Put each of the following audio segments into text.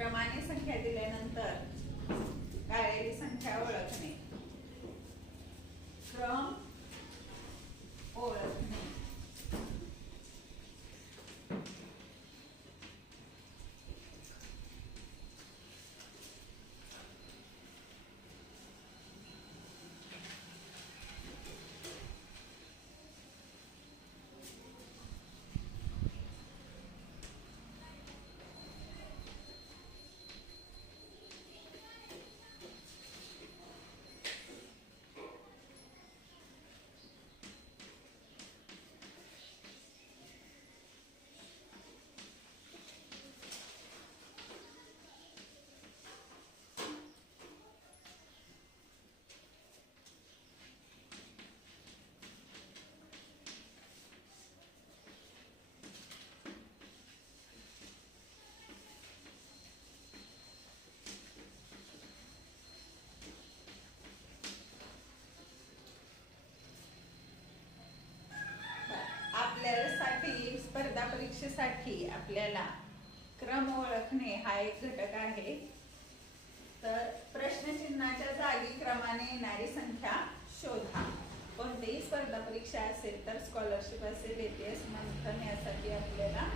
क्रमाने संख्या दिल्यानंतर काढलेली संख्या ओळखणे. क्रम ओळखणे. आपल्यासाठी स्पर्धा परीक्षेसाठी आपल्याला क्रम ओळखणे हा एक घटक आहे. तर प्रश्नचिन्हाच्या जागी क्रमाने येणारी संख्या शोधा. कोणतीही स्पर्धा परीक्षा असेल तर स्कॉलरशिप असेल APS मंथन यासाठी आपल्याला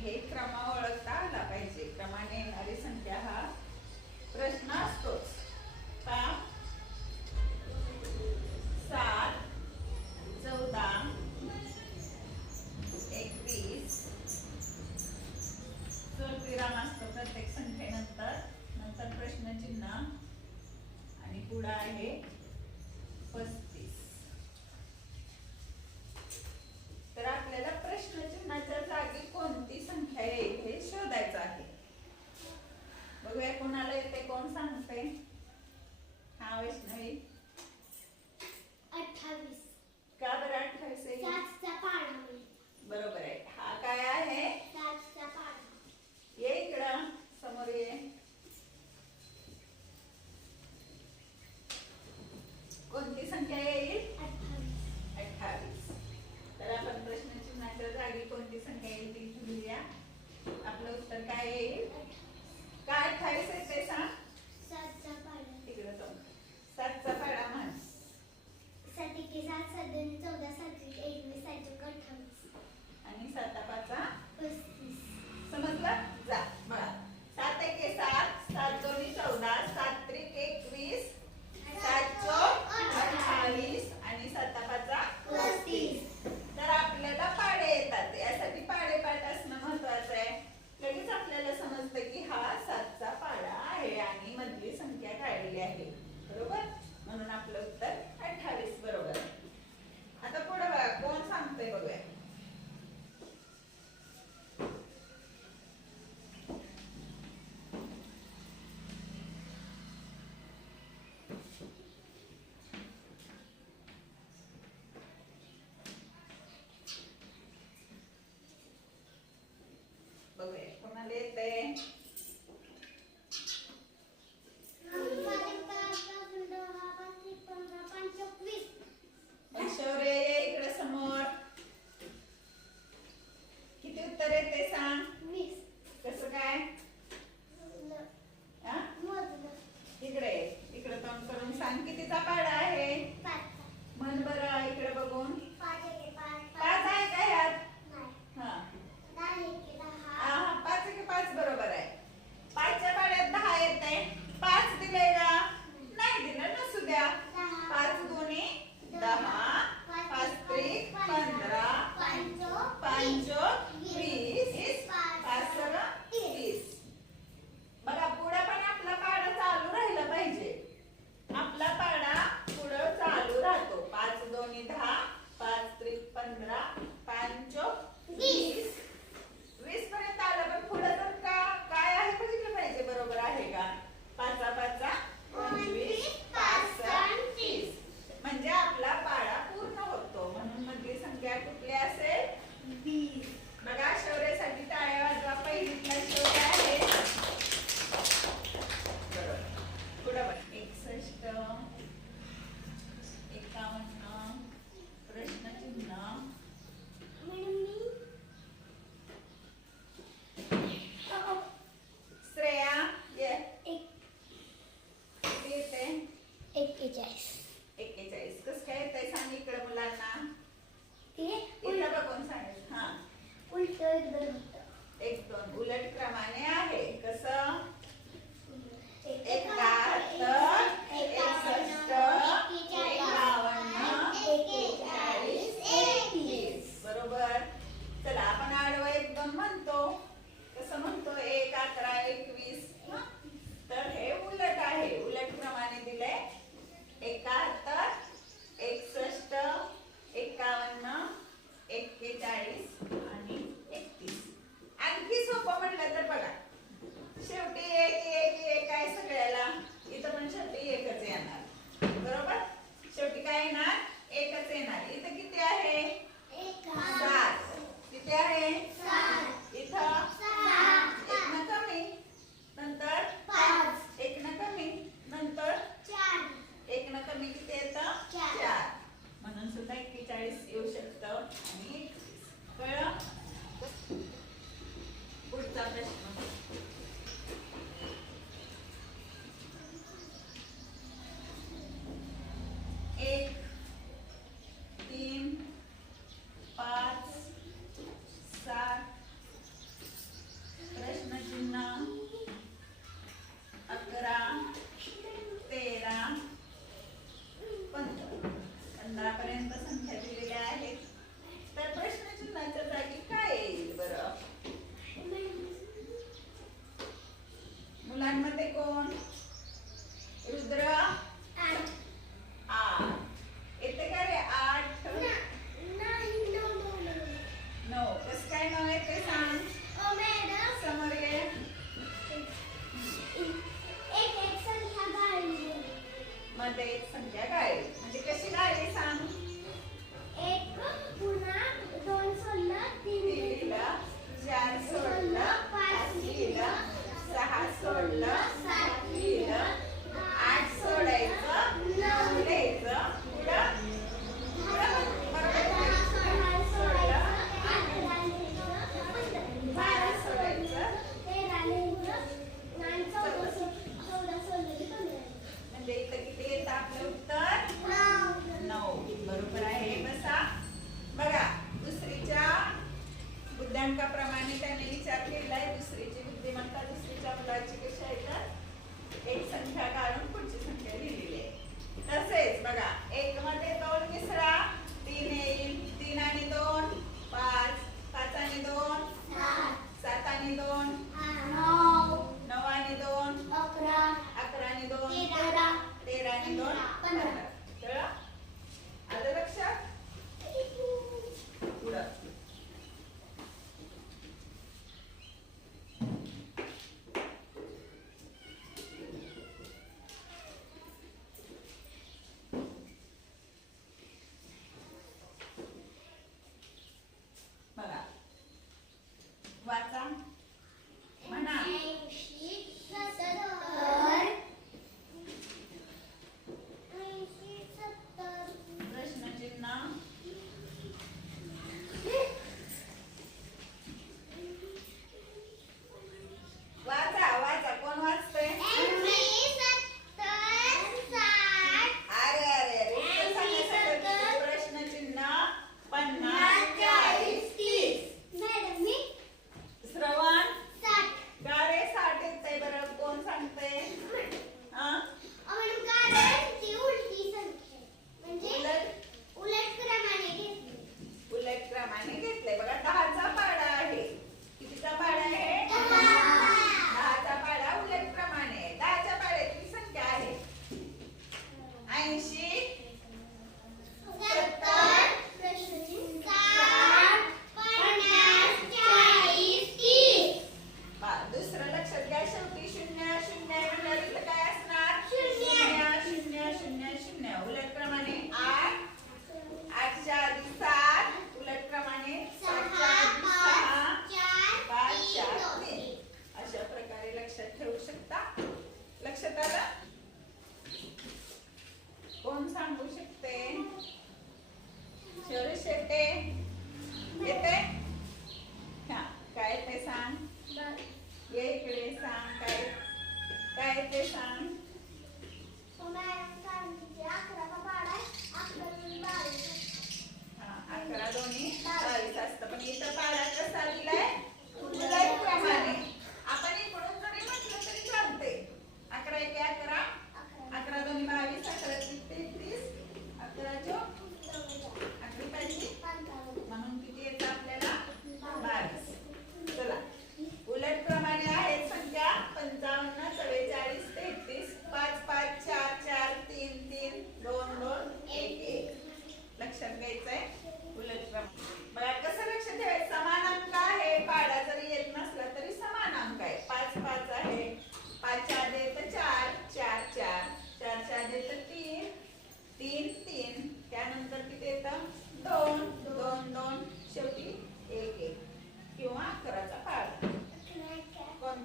हे क्रम ओळखता आला पाहिजे. क्रमाने येणारी संख्या हा प्रश्न असतोच. 7, 14, 21 स्वल्पविराम असतो प्रत्येक संख्येनंतर. नंतर प्रश्नचिन्ह आणि पुढे आहे 35. तर आपल्याला प्रश्नचिन्हाच्या जागी कोणती संख्या येईल हे शोधायचं आहे. बघूया कोणाला येते, कोण सांगते. हा वैष्णवी. 28. का बरं 28 येईल? 7चा पाढा. बरोबर आहे. हा काय आहे? 7चा पाढा. ये इकडं समोर ये. कोणती संख्या येईल? 28. तर आपण प्रश्नचिन्हाच्या जागी कोणती संख्या येईल ती लिहूया. आपलं उत्तर काय येईल? काय 28 येते सांग? 7चा पाढा. तिकडे जाऊ. 7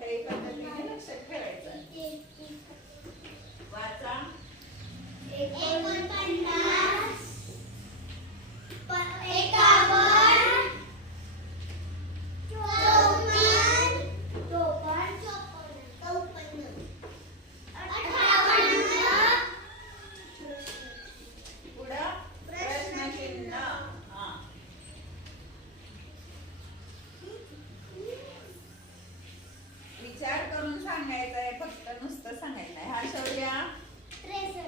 कोणत्याही पद्धतीने लक्षात ठेवायचं. वाचा. 49 पुढं प्रश्नचिन्ह. हा. विचार करून सांगायचं आहे, फक्त नुसतं सांगायचं नाही. हा शौर्या 63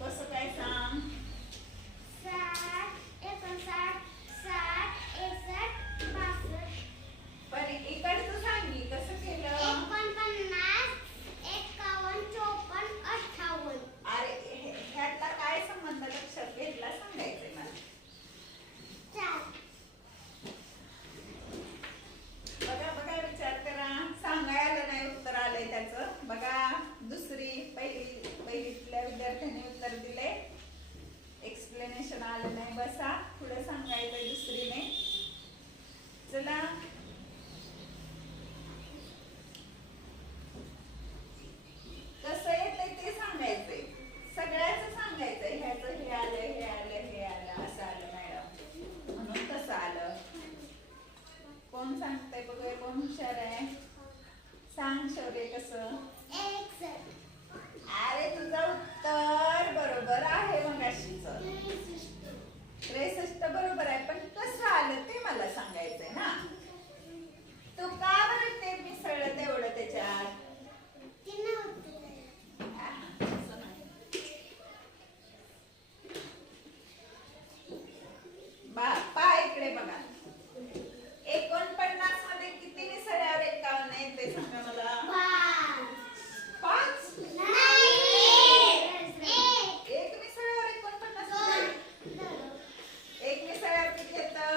कसं काय सांग. पण इकडचं सांग की कसं केलं. अरे ह्यातला काय संबंध लक्षात घेतला सांगायचंय मला. बघा बघा विचार करा. सांगायला नाही उत्तर आलंय त्याचं. बघा पहिलीतल्या विद्यार्थ्यांनी उत्तर दिले. एक्सप्लेनेशन आलं नाही. बसा पुढे सांगायचंय दुसरीने. चला कसं येतंय ते सांगायचंय. सगळ्याच सांगायचंय. ह्याचं हे आलं हे आलं हे आलं असं आलं मॅडम म्हणून तसं आलं. कोण सांगतंय बघूया. कोण हुशार आहे सांग शौर्य कसं. अरे तुझं उत्तर बरोबर आहे. मगाशीच 63 बरोबर आहे. पण कसं आलं ते मला सांगायचंय ना. तू का बरं ते मिसळलं तेवढं त्याच्यात. इकडे बघा. 49 मध्ये किती मिसळ्यावर 51 आहेत ते सांगा मला. 5. एक मिसळ्यावर 49. एक मिसळ्यावर किती येतं.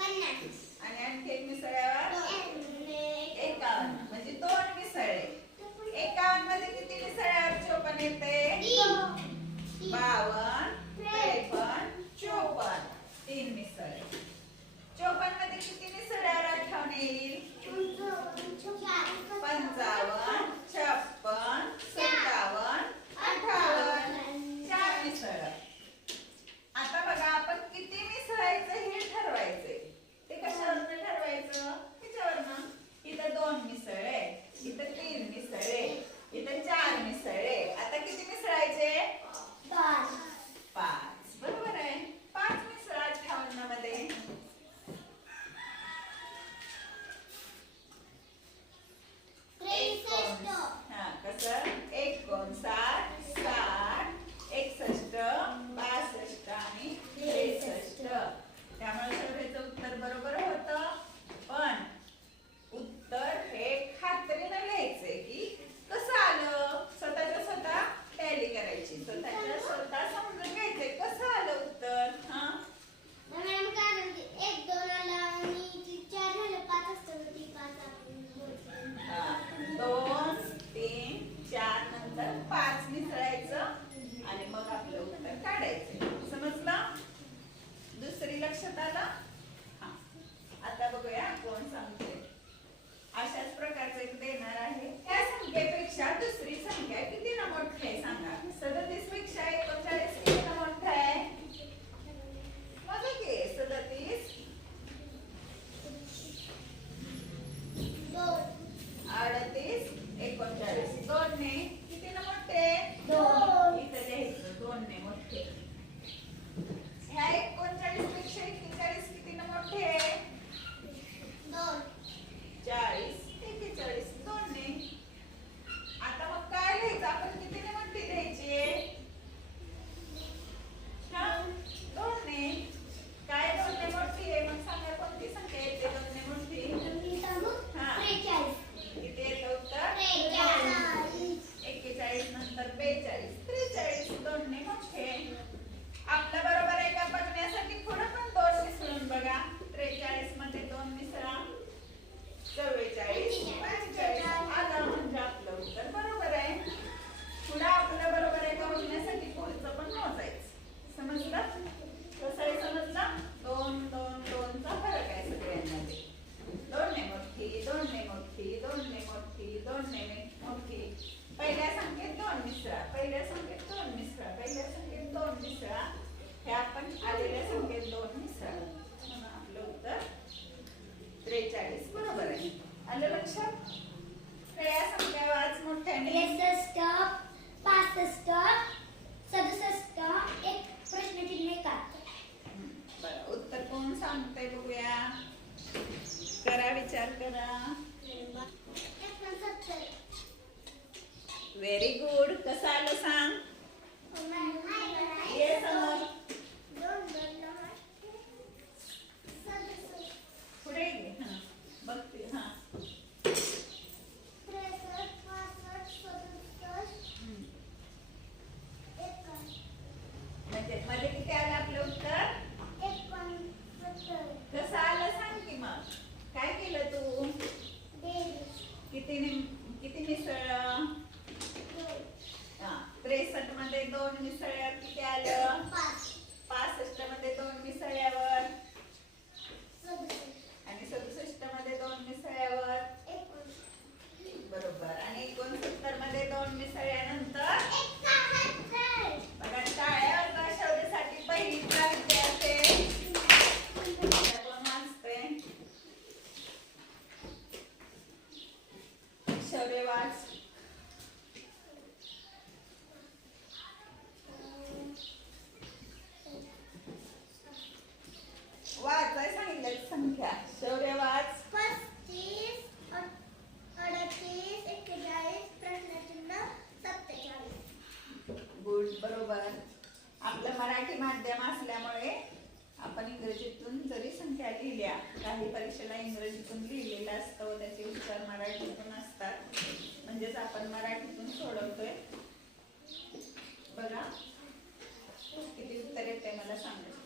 आणि आणखी एक मिसळ्यावर 51. म्हणजे 2 मिसळे. 51 मध्ये किती मिसळ्यावर 54 येते. 52, 53, 54. 3 मिसळे. 54 मध्ये किती मिसळ्यावर 58 येईल. 55, 56, 57, 58. 4 मिसळ. आता बघा आपण किती मिसळायचं हे ठरवायचंय. ते कशावरनं ठरवायचं. ह्याच्यावरनं. इथं 2 मिसळे, इथं 3 मिसळे, इथं 4 मिसळे. आता किती मिसळायचे. लक्षात? खेळ्या संख्या वाच मोठ्याने. 63, 65, 67, एक प्रश्नचिन्ह एक अर्थ. बरं, उत्तर कोण सांगतंय बघूया. करा, विचार करा. 69. Very good. कसं आलं सांग. ये समोर. पुढे घे. हा, बघते. हा. म्हणजे मध्ये किती आलं आपलं उत्तर. कसं आलं सांग की मग. काय केलं तू. किती मिसळलं. 63 मध्ये 2 मिसळल्यावर किती आलं. 65 मध्ये 2 मिसळल्यावर आणि 67 मध्ये 2 मिसळल्यावर बरोबर. आणि 69 मध्ये 2 मिसळल्यानंतर बघा. टाळ्या वर्ग शौर्यसाठी पहिलीचा विद्यार्थी कोण वाचते. शौर्य वाच. वाचाय सांगितलं संख्या. शौर्य वाच. 35, 38, 41, प्रश्नचिन्ह 47. गुड. बरोबर. आपलं मराठी माध्यम असल्यामुळे आपण इंग्रजीतून जरी संख्या लिहिल्या, काही परीक्षेला इंग्रजीतून लिहिलेलं असतं व त्याचे उत्तर मराठीतून असतात. म्हणजेच आपण मराठीतून सोडवतोय. बघा किती उत्तर येते मला सांगा.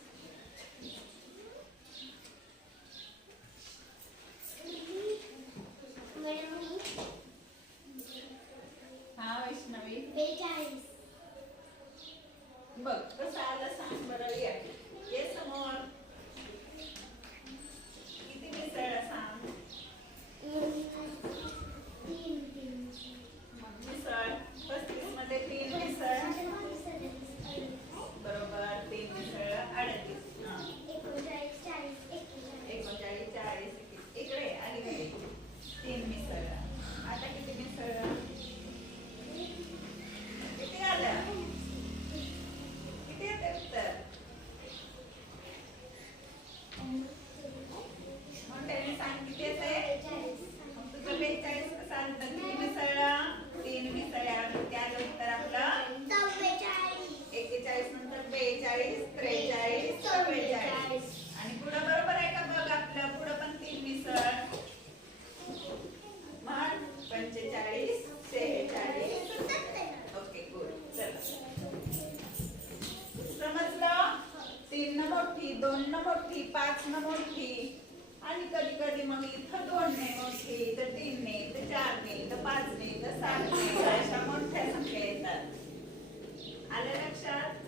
हा वैष्णवी. 42. बघ कसं आलं सांग बरं. ये समोर. किती मिसळ सांग. 3. मग मिसळ 35 मध्ये 3 मिसळ बरोबर. 3 मिसळ 38. हा. 39, 40, 39, 40, इकडे अलीकडे 3 मिसळ. आता किती मिसळ. किती आलं. किती येते उत्तर. मोठ्याने सांग किती येते. मग तुझं 42 कसं आलं. किती मिसळलं. 3 मिसळ्या. किती आलं उत्तर आपलं. 41 नंतर 42, 43, 44. आणि पुढं बरोबर आहे का बघ. आपलं पुढं पण 3 मिसळ. मग 45, 46. Okay good. चला समजलं. 3 न मोठी, 2 न मोठी, 5 न मोठी आणि कधी कधी मग इथं 2 ने मोठी, तर 3 ने, तर 4 ने, तर 5 ने, तर 7 ने अशा मोठ्या संख्या येतात. आलं लक्षात.